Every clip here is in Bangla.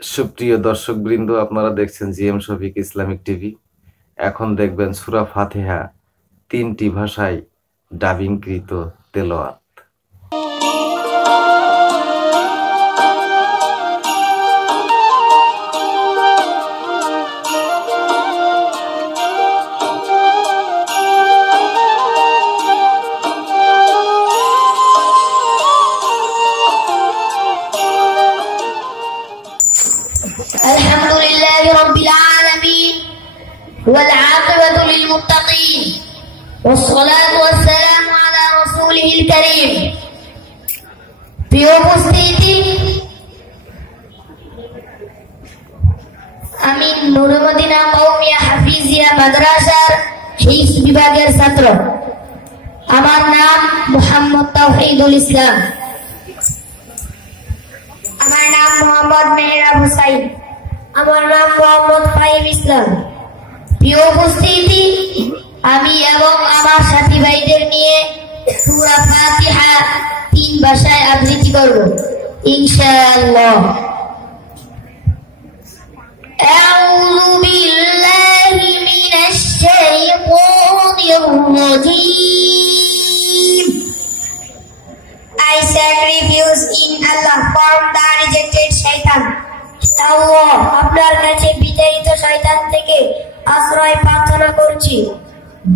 সুপ্রিয় দর্শকবৃন্দ, আপনারা দেখছেন জিএম শফিক ইসলামিক টিভি। এখন দেখবেন সূরা ফাতিহা 3টি ভাষায় ডাবিংকৃত তেলাওয়াত। الحمد لله رب العالمين والعاقبة للمتقين والصلاة والسلام على رسوله الكريم। প্রিয় উপস্থিতি, আমি নূর মদিনা কওমিয়া হাফিজিয়া মাদ্রাসার হিফজ বিভাগের ছাত্র। আমার নাম মুহাম্মদ তাওহীদুল ইসলাম। আমার নাম মোহাম্মদ মেহরাব হুসাইন। আমার নাম মোহাম্মদ ফাহিম ইসলাম। প্রিয় উপস্থিতি, আমি এবং আমার সাথী ভাইদের নিয়ে সূরা ফাতিহা 3 ভাষায় আবৃত্তি করব ইনশাআল্লাহ। আউযু বিল্লাহি মিনাশ শাইতানির রাজীম। I sacrifice in Allah from the rejected shaitan. আল্লাহ, আপনার কাছে বিতাড়িত শয়তান থেকে আশ্রয় প্রার্থনা করছি।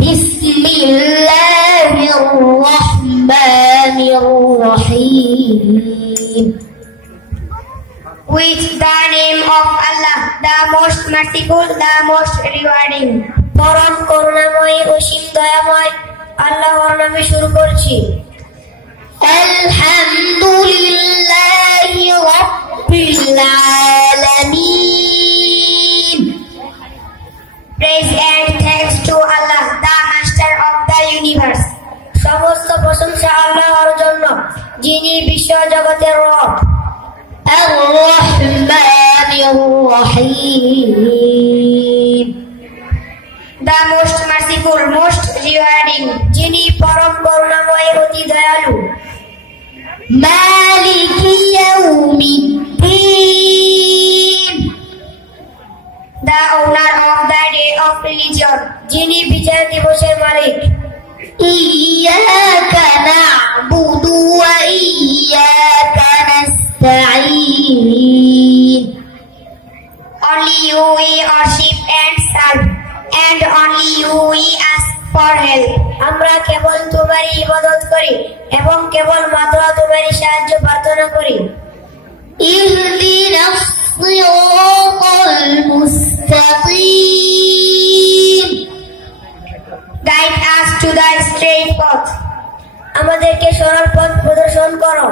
বিসমিল্লাহির রহমানির রহিম। With the name of Allah, the most merciful, the most rewarding. পরম করুণাময়, অসীম দয়াময় আল্লাহর নামে শুরু করছি। আলহামদুলিল্লাহি রাব্বিল আলামিন। Praise and thanks to Allah, the Master of the universe. সমস্ত প্রশংসা আল্লাহর জন্য, যিনি বিশ্ব জগতের রব। আর-রহমানির রহিম। The most merciful, most rewarding, যিনি পরম করুণাময়, অতি দয়ালু। মালিকি ইয়াউমিদ্দিন। The owner of the day of religion, যিনি বিচার দিবসের মালিক। ইয়্যাকা না'বুদু ওয়া ইয়্যাকা নাস্তাঈন। Only you we worship and serve, and only you we ask for help. আমরা কেবল তোমারই ইবাদত করি এবং কেবল মাত্র তোমারই সাহায্য প্রার্থনা করি। ইহদিনাস সিরাতাল মুস্তাকিম। Guide us to the straight path. আমাদেরকে সরল পথ প্রদর্শন করো।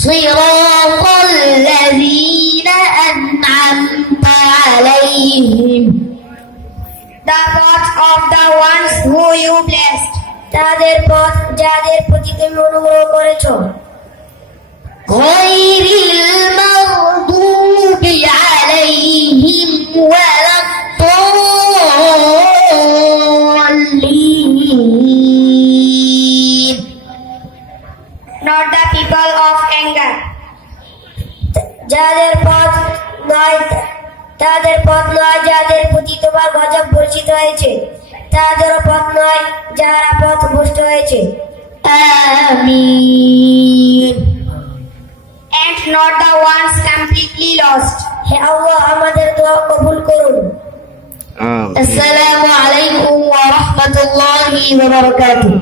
সিরাতাল লাযীনা আন'আমতা আলাইহিম। The path of the ones who you blessed. তাদের পথ যাদের প্রতি তুমি অনুগ্রহ করেছো। গায়রিল মাগদুবি আলাইহিম ওয়ালাদ-দাল্লিন। Not the people of anger. যাদের পথ নয় যাদের প্রতি তোমার গজব বর্ষিত হয়েছে, তাদের পথ নয় যারা পথ ভ্রষ্ট হয়েছে। আমিন। And not the ones completely lost. হে আল্লাহ, আমাদের দোয়া কবুল করুন। আসসালামু আলাইকুম ওয়া রাহমাতুল্লাহি ওয়া বারাকাতুহু।